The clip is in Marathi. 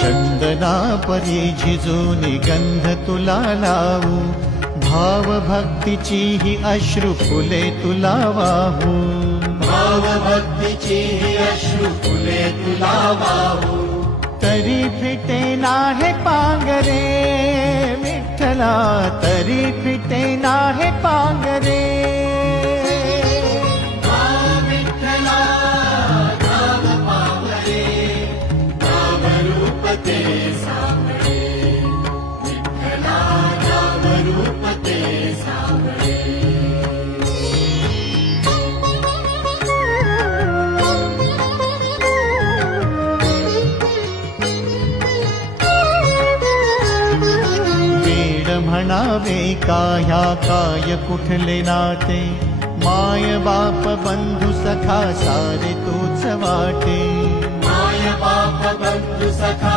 चंदना परी झिजूनी गंध तुला लावू, भाव भक्तीची ही अश्रु फुले तुला वाहू, भाव भक्तीची ही अश्रु फुले तुला वाहू. तरी फिटे नाहे पांगरे विठ्ठला, तरी फिटे नाहे पांगरे. विठ्ठला नाम पावरे, नाम रूप ते सावळे. विठ्ठला नाम रूप ते सावळे. म्हणावे काह्या काय कुठले नाते, माय बाप बंधू सखा सारे तूच वाटे. माय बाप बंधु सखा